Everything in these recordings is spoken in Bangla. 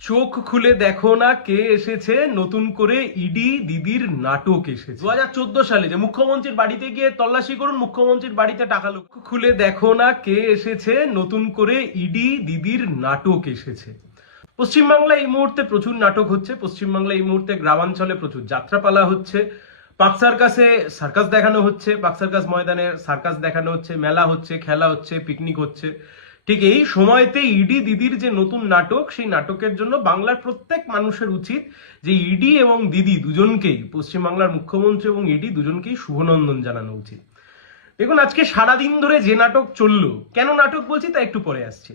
চোখ খুলে দেখো না কে এসেছে, নতুন করে ইডি দিদির নাটক এসেছে 2014 সালে। যে মুখ্যমন্ত্রীর বাড়িতে গিয়ে তল্লাশি করুন, মুখ্যমন্ত্রীর বাড়িতে টাকা লুক। খুলে দেখো না কে এসেছে, নতুন করে ইডি দিদির নাটক এসেছে। পশ্চিমবাংলায় এই মুহূর্তে প্রচুর নাটক হচ্ছে। পশ্চিমবাংলায় এই মুহূর্তে গ্রামাঞ্চলে প্রচুর যাত্রাপালা হচ্ছে, পার্ক সার্কাসে সার্কাস দেখানো হচ্ছে, পার্ক সার্কাস ময়দানে সার্কাস দেখানো হচ্ছে, মেলা হচ্ছে, খেলা হচ্ছে, পিকনিক হচ্ছে। ঠিক এই সময়তে ইডি দিদির যে নতুন নাটক, সেই নাটকের জন্য বাংলার প্রত্যেক মানুষের উচিত যে ইডি এবং দিদি দুজনকেই, পশ্চিমবাংলার মুখ্যমন্ত্রী এবং ইডি দুজনকেই শুভনন্দন জানানো উচিত। দেখুন, আজকে সারাদিন ধরে যে নাটক চললো, কেন নাটক বলছি তা একটু পরে আসছে।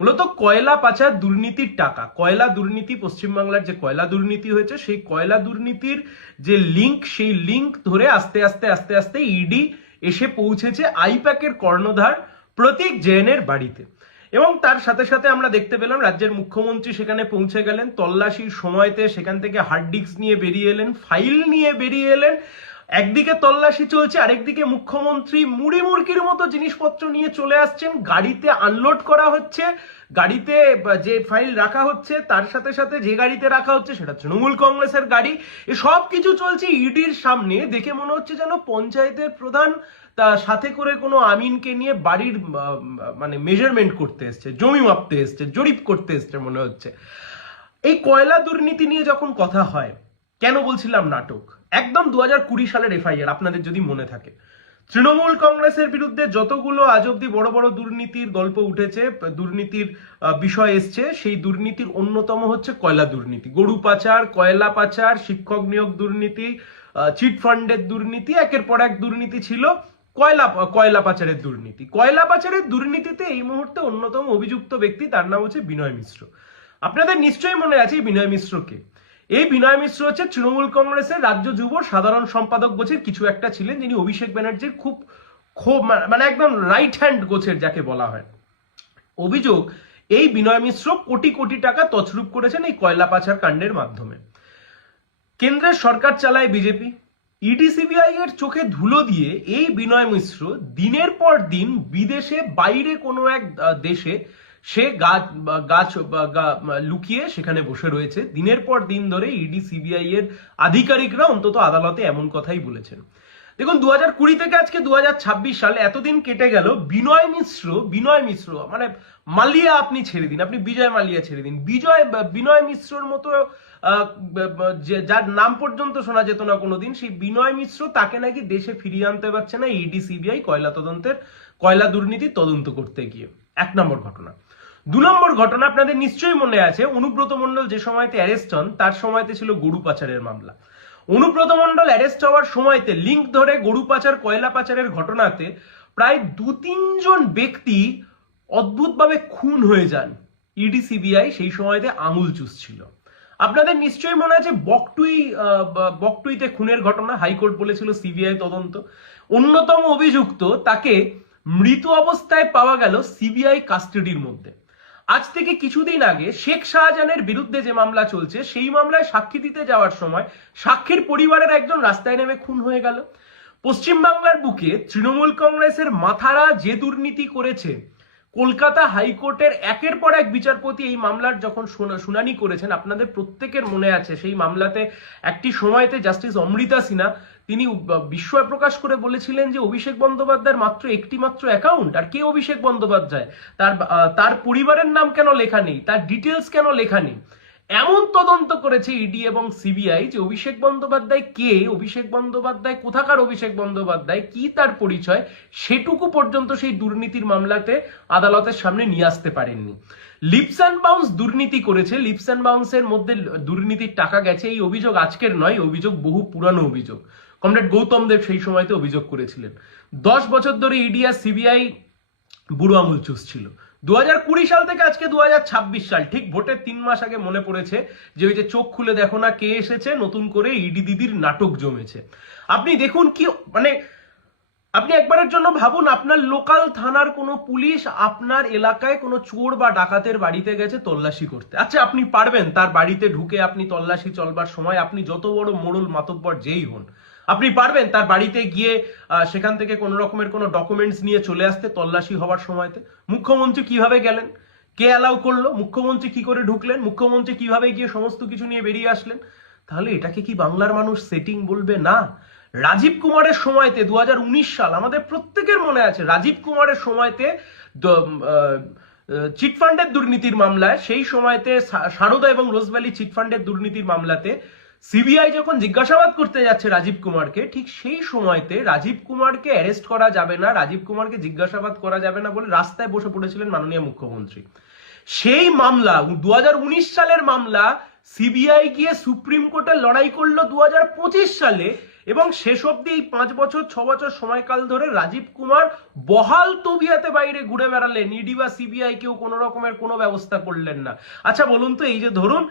মূলত কয়লা পাচার দুর্নীতির টাকা, কয়লা দুর্নীতি, পশ্চিমবাংলার যে কয়লা দুর্নীতি হয়েছে সেই কয়লা দুর্নীতির যে লিঙ্ক, সেই লিঙ্ক ধরে আস্তে আস্তে আস্তে আস্তে ইডি এসে পৌঁছেছে আইপ্যাকের কর্ণধার প্রতীক জৈনের বাড়িতে। এবং তার সাথে সাথে আমরা দেখতে পেলাম রাজ্যের মুখ্যমন্ত্রী সেখানে পৌঁছে গেলেন। তল্লাশির সময়তে সেখান থেকে হার্ড ডিস্ক নিয়ে বেরিয়ে এলেন, ফাইল নিয়ে বেরিয়ে এলেন। একদিকে তল্লাশি চলছে, আরেকদিকে মুখ্যমন্ত্রী মুড়ি মুড়কির মতো জিনিসপত্র নিয়ে চলে আসছেন, গাড়িতে আনলোড করা হচ্ছে। গাড়িতে যে ফাইল রাখা হচ্ছে তার সাথে সাথে যে গাড়িতে রাখা হচ্ছে সেটা তৃণমূল কংগ্রেসের গাড়ি। এ সব কিছু চলছে ইডির সামনে। দেখে মনে হচ্ছে যেন পঞ্চায়েতের প্রধান তা সাথে করে কোনো আমিনকে নিয়ে বাড়ির মানে মেজারমেন্ট করতে এসছে, জমি মাপতে এসছে, জরিপ করতে এসছে মনে হচ্ছে। এই কয়লা দুর্নীতি নিয়ে যখন কথা হয়, কেন বলছিলাম নাটক, একদম 2020 সালের এফআইআর আপনাদের যদি মনে থাকে। তৃণমূল কংগ্রেসের বিরুদ্ধে যতগুলো আজ অব্দি বড় বড় দুর্নীতির গল্প উঠেছে, দুর্নীতির বিষয় এসছে, সেই দুর্নীতির অন্যতম হচ্ছে কয়লা দুর্নীতি। গরু পাচার, কয়লা পাচার, শিক্ষক নিয়োগ দুর্নীতি, চিট ফান্ডের দুর্নীতি, একের পর এক দুর্নীতি ছিল। কয়লা পাচারের দুর্নীতি, কয়লা পাচারের দুর্নীতিতে এই মুহূর্তে অন্যতম অভিযুক্ত ব্যক্তি, তার নাম হচ্ছে বিনয় মিশ্র। আপনাদের নিশ্চয়ই মনে আছে বিনয় মিশ্রকে। এই বিনয় মিশ্র হচ্ছে তৃণমূল কংগ্রেসের রাজ্য যুব সাধারণ সম্পাদক গোছের কিছু একটা ছিলেন, যিনি অভিষেক ব্যানার্জির খুব মানে একদম রাইট হ্যান্ড গোছের যাকে বলা হয়। অভিযোগ, এই বিনয় মিশ্র কোটি কোটি টাকা তছরূপ করেছেন এই কয়লা পাচার কাণ্ডের মাধ্যমে। কেন্দ্রের সরকার চালায় বিজেপি। ইডি সিবিআই এর চোখে ধুলো দিয়ে এই বিনয় মিশ্র দিনের পর দিন বিদেশে, বাইরে কোনো এক দেশে সে গাছ লুকিয়ে সেখানে বসে রয়েছে। দিনের পর দিন ধরে ইডি সিবিআই এর আধিকারিকরা অন্তত আদালতে এমন কথাই বলেছেন। দেখুন, 2020 থেকে আজকে 2026 সাল, এতদিন কেটে গেল। বিনয় মিশ্র মানে মালিয়া আপনি ছেড়ে দিন, আপনি বিজয় মালিয়া ছেড়ে দিন, বিনয় মিশ্রর মতো যার নাম পর্যন্ত শোনা যেত না কোনোদিন, সেই বিনয় মিশ্র, তাকে নাকি দেশে ফিরিয়ে আনতে পারছে না ইডি সিবিআই কয়লা দুর্নীতি তদন্ত করতে গিয়ে। 1 নম্বর ঘটনা। 2 নম্বর ঘটনা, আপনাদের নিশ্চয়ই মনে আছে অনুব্রত মণ্ডল যে সময়তে অ্যারেস্ট হন, তার সময়তে ছিল গরু পাচারের মামলা। অনুব্রত মণ্ডল অ্যারেস্ট হওয়ার সময়তে লিঙ্ক ধরে গরু পাচার, কয়লা পাচারের ঘটনাতে প্রায় 2-3 জন ব্যক্তি অদ্ভুতভাবে খুন হয়ে যান। ইডি সিবিআই সেই সময়তে আঙুল চুষছিল। আপনাদের নিশ্চয়ই মনে আছে বকটুইতে খুনের ঘটনা, হাইকোর্ট বলেছিল সিবিআই তদন্ত। অন্যতম অভিযুক্ত, তাকে মৃত অবস্থায় পাওয়া গেল সিবিআই কাস্টাডির মধ্যে। আজ থেকে কিছুদিন আগে শেখ শাহজাহানের বিরুদ্ধে যে মামলা চলছে, সেই মামলায় সাক্ষী দিতে যাওয়ার সময় সাক্ষীর পরিবারের একজন রাস্তায় নেমে খুন হয়ে গেল। পশ্চিমবাংলার বুকে তৃণমূল কংগ্রেসের মাথারা যে দুর্নীতি করেছে, কলকাতা হাইকোর্টের একের পর এক বিচারপতি এই মামলার যখন শুনানি করেছেন, আপনাদের প্রত্যেকের মনে আছে সেই মামলাতে একটি সময়তে জাস্টিস অমৃতা সিনহা তিনি বিস্ময় প্রকাশ করে বলেছিলেন যে অভিষেক বন্দ্যোপাধ্যায়ের মাত্র একটি অ্যাকাউন্ট, আর কে অভিষেক বন্দ্যোপাধ্যায়, তার পরিবারের নাম কেন লেখা নেই, তার ডিটেলস কেন লেখা নেই। এমন তদন্ত করেছে ইডি এবং সিবিআই যে অভিষেক বন্দ্যোপাধ্যায় কে, অভিষেক বন্দ্যোপাধ্যায় কোথাকার অভিষেক বন্দ্যোপাধ্যায়, কি তার পরিচয়, সেটুকু পর্যন্ত সেই দুর্নীতির মামলাতে আদালতের সামনে নিয়ে আসতে পারেননি। লিপস অ্যান্ড বাউন্স দুর্নীতি করেছে, লিপস অ্যান্ড বাউন্সের মধ্যে দুর্নীতির টাকা গেছে। এই অভিযোগ আজকের নয়, অভিযোগ বহু পুরানো অভিযোগ। কমরেড গৌতম দেব সেই সময়তে অভিযোগ করেছিলেন। 10 বছর ধরে ইডি আর সিবিআই বুড়ো আঙুল চুষছিল। 2020 সাল থেকে আজকে 2026 সাল, ঠিক ভোটের 3 মাস আগে মনে পড়েছে যে ওই যে চোখ খুলে দেখো না কে এসেছে, নতুন করে ইডি দিদির নাটক জমেছে। আপনি দেখুন কি মানে, আপনি একবারের জন্য ভাবুন, আপনার লোকাল থানার কোনো পুলিশ আপনার এলাকায় কোনো চোর বা ডাকাতের বাড়িতে গেছে তল্লাশি করতে। আচ্ছা, আপনি পারবেন তার বাড়িতে ঢুকে আপনি তল্লাশি চলবার সময়, আপনি যত বড় মোড়ল মাতব্বর যেই হন, আপনি পারবেন তার বাড়িতে গিয়ে সেখান থেকে কোনো রকমের কোনো ডকুমেন্টস নিয়ে চলে আসতে তল্লাশি হওয়ার সময়তে? মুখ্যমন্ত্রী কিভাবে গেলেন? কে অ্যালাউ করলো? মুখ্যমন্ত্রী কি করে ঢুকলেন? মুখ্যমন্ত্রী কিভাবে গিয়ে সমস্ত কিছু নিয়ে বেরিয়ে আসলেন? তাহলে এটাকে কি বাংলার মানুষ সেটিং বলবে? না। রাজীব কুমারের সময়তে 2019 সাল, আমাদের প্রত্যেকের মনে আছে, রাজীব কুমারের সময়তে চিটফান্ডের দুর্নীতির মামলায়, সেই সময়তে সারদা এবং রোজভ্যালি চিটফান্ডের দুর্নীতির মামলাতে সিবিআই যখন জিজ্ঞাসাবাদ করতে যাচ্ছে রাজীব কুমারকে, ঠিক সেই সময়তে রাজীব কুমারকে অ্যারেস্ট করা যাবে না, রাজীব কুমারকে জিজ্ঞাসাবাদ করা যাবে না বলে রাস্তায় বসে পড়েছিলেন মাননীয় মুখ্যমন্ত্রী। সেই মামলা 2019 সালের মামলা, সিবিআই গিয়ে সুপ্রিম কোর্টে লড়াই করলো 2025 সালে, এবং শেষ অব্দি এই 5 বছর 6 বছর সময়কাল ধরে রাজীব কুমার বহাল তবিয়াতে বাইরে ঘুরে বেড়ালেন। ইডি বা সিবিআই কেউ কোনো রকমের কোনো ব্যবস্থা করলেন না। আচ্ছা বলুন তো, এই যে ধরুন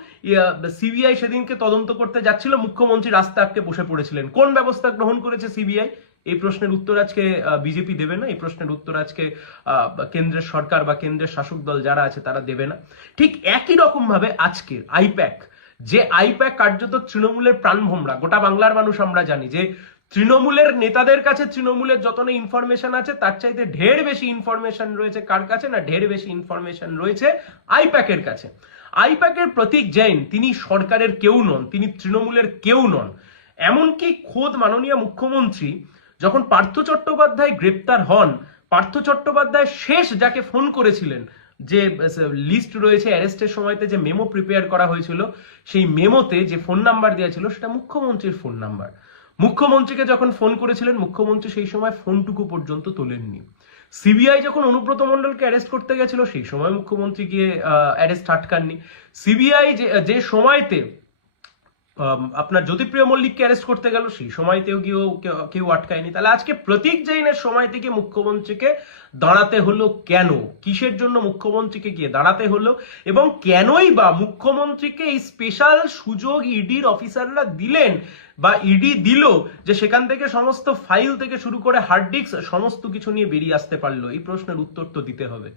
সিবিআই সেদিনকে তদন্ত করতে যাচ্ছিল, মুখ্যমন্ত্রী রাস্তা আটকে বসে পড়েছিলেন, কোন ব্যবস্থা গ্রহণ করেছে সিবিআই? এই প্রশ্নের উত্তর আজকে বিজেপি দেবে না, এই প্রশ্নের উত্তর আজকে কেন্দ্রের সরকার বা কেন্দ্রের শাসক দল যারা আছে তারা দেবে না। ঠিক একই রকম ভাবে আজকের আইপ্যাক, যে আইপ্যাক কার্যত তৃণমূলের প্রাণভোমরা, গোটা বাংলার মানুষ আমরা জানি যে তৃণমূলের নেতাদের কাছে তৃণমূলের যত না ইনফরমেশন আছে তার চাইতে ঢের বেশি ইনফরমেশন রয়েছে কার কাছে? না, ঢের বেশি ইনফরমেশন রয়েছে আইপ্যাকের কাছে। আইপ্যাকের প্রতীক জৈন, তিনি সরকারের কেউ নন, তিনি তৃণমূলের কেউ নন। এমনকি খোদ মাননীয় মুখ্যমন্ত্রী যখন পার্থ চট্টোপাধ্যায় গ্রেপ্তার হন, পার্থ চট্টোপাধ্যায় শেষ যাকে ফোন করেছিলেন, যে লিস্ট রয়েছে অ্যারেস্টের সময়তে যে মেমো প্রিপেয়ার করা হয়েছিল, সেই মেমোতে যে ফোন নাম্বার দেওয়া ছিল সেটা মুখ্যমন্ত্রীর ফোন নাম্বার। মুখ্যমন্ত্রীকে যখন ফোন করেছিলেন, মুখ্যমন্ত্রী সেই সময় ফোনটুকু পর্যন্ত তোলেননি। সিবিআই যখন অনুব্রত মণ্ডলকে অ্যারেস্ট করতে গেছিল, সেই সময় মুখ্যমন্ত্রী গিয়ে অ্যারেস্ট আটকাননি। সিবিআই যে সময়তে আপনার জ্যোতিপ্রিয় মল্লিককে অ্যারেস্ট করতে গেল, সেই সময়তেও গিয়েও কেউ আটকায়নি। তাহলে আজকে প্রতীক জৈনের সময় থেকে মুখ্যমন্ত্রীকে দাঁড়াতে হলো কেন? কিসের জন্য মুখ্যমন্ত্রীকে গিয়ে দাঁড়াতে হলো? এবং কেনই বা মুখ্যমন্ত্রীকে এই স্পেশাল সুযোগ ইডির অফিসাররা দিলেন বা ইডি দিল, যে সেখান থেকে সমস্ত ফাইল থেকে শুরু করে হার্ড ডিস্ক সমস্ত কিছু নিয়ে বেরিয়ে আসতে পারলো? এই প্রশ্নের উত্তর তো দিতে হবে।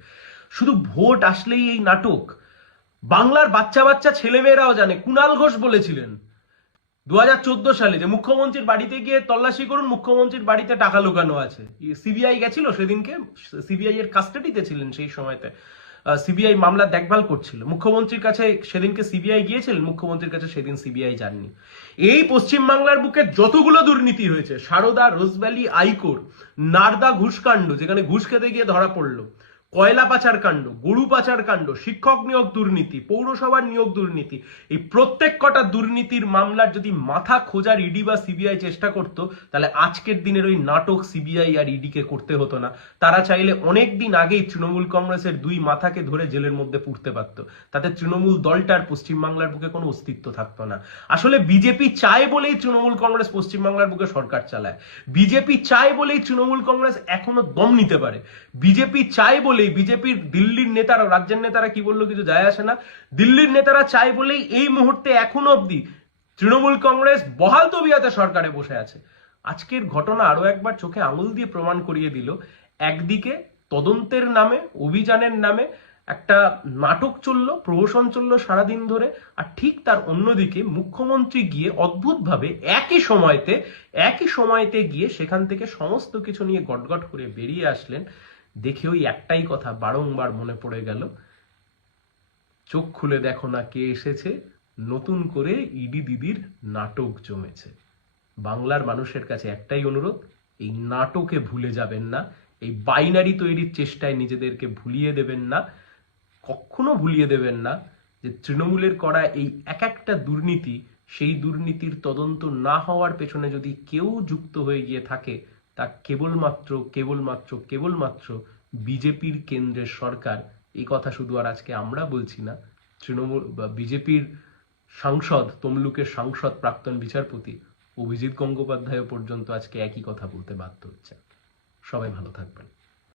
শুধু ভোট আসলেই এই নাটক? বাংলার বাচ্চা বাচ্চা ছেলেমেয়েরাও জানে। কুণাল ঘোষ বলেছিলেন 2014 সালে যে মুখ্যমন্ত্রীর বাড়িতে গিয়ে তল্লাশি করুন, মুখ্যমন্ত্রীর বাড়িতে টাকা লুকানো আছে। সিবিআই গেছিল সেদিনকে, সিবিআই এর কাস্টাডিতে ছিলেন সেই সময়তে, সিবিআই মামলা দেখভাল করছিল। মুখ্যমন্ত্রীর কাছে সেদিনকে সিবিআই গিয়েছিলেন, মুখ্যমন্ত্রীর কাছে সেদিন সিবিআই যাননি। এই পশ্চিমবাংলার বুকে যতগুলো দুর্নীতি হয়েছে, সারদা, রোজভ্যালি, আইকোর, নারদা ঘুষকাণ্ড যেখানে ঘুষ খেতে গিয়ে ধরা পড়লো, কয়লা পাচার কাণ্ড, গরু পাচার কাণ্ড, শিক্ষক নিয়োগ দুর্নীতি, পৌরসভার নিয়োগ দুর্নীতি, এই প্রত্যেক কটা দুর্নীতির মামলার যদি মাথা খোঁজার ইডি বা সিবিআই চেষ্টা করত, তাহলে আজকের দিনের ওই নাটক সিবিআই আর ইডি কে করতে হতো না। তারা চাইলে অনেক দিন আগেই তৃণমূল কংগ্রেসের দুই মাথাকে ধরে জেলের মধ্যে পুরতে পারত, তাতে তৃণমূল দলটার পশ্চিমবাংলার বুকে কোনো অস্তিত্ব থাকতো না। আসলে বিজেপি চায় বলেই তৃণমূল কংগ্রেস পশ্চিমবাংলার বুকে সরকার চালায়। বিজেপি চায় বলেই তৃণমূল কংগ্রেস এখনো দম নিতে পারে। বিজেপি চায় বলে, বিজেপির দিল্লির নেতারা, রাজ্যের নেতারা কি বললো কিছু যায় আসে না, দিল্লির নেতারা চায় বলেই এই মুহূর্তে এখনো অব্দি তৃণমূল কংগ্রেস বহাল তবিয়াতে সরকারে বসে আছে। আজকের ঘটনা আরো একবার চোখে আঙুল দিয়ে প্রমাণ করিয়ে দিল, একদিকে তদন্তের নামে, অভিযানের নামে একটা নাটক চললো, প্রহসন চললো সারাদিন ধরে, আর ঠিক তার অন্যদিকে মুখ্যমন্ত্রী গিয়ে অদ্ভুতভাবে একই সময়তে গিয়ে সেখান থেকে সমস্ত কিছু নিয়ে গটগট করে বেরিয়ে আসলেন। দেখে ওই একটাই কথা বারংবার মনে পড়ে গেল, চোখ খুলে দেখো না কে এসেছে, নতুন করে ইডি দিদির নাটক জমেছে। বাংলার মানুষের কাছে একটাই অনুরোধ, এই নাটকে ভুলে যাবেন না, এই বাইনারি তৈরির চেষ্টায় নিজেদেরকে ভুলিয়ে দেবেন না, কখনো ভুলিয়ে দেবেন না যে তৃণমূলের করা এই এক একটা দুর্নীতি, সেই দুর্নীতির তদন্ত না হওয়ার পেছনে যদি কেউ যুক্ত হয়ে গিয়ে থাকে, তা কেবলমাত্র বিজেপির কেন্দ্রের সরকার। এই কথা শুধু আর আজকে আমরা বলছি না, তৃণমূল বা বিজেপির সাংসদ, তমলুকের সাংসদ, প্রাক্তন বিচারপতি অভিজিৎ গঙ্গোপাধ্যায় পর্যন্ত আজকে একই কথা বলতে বাধ্য হচ্ছে। সবাই ভালো থাকবেন।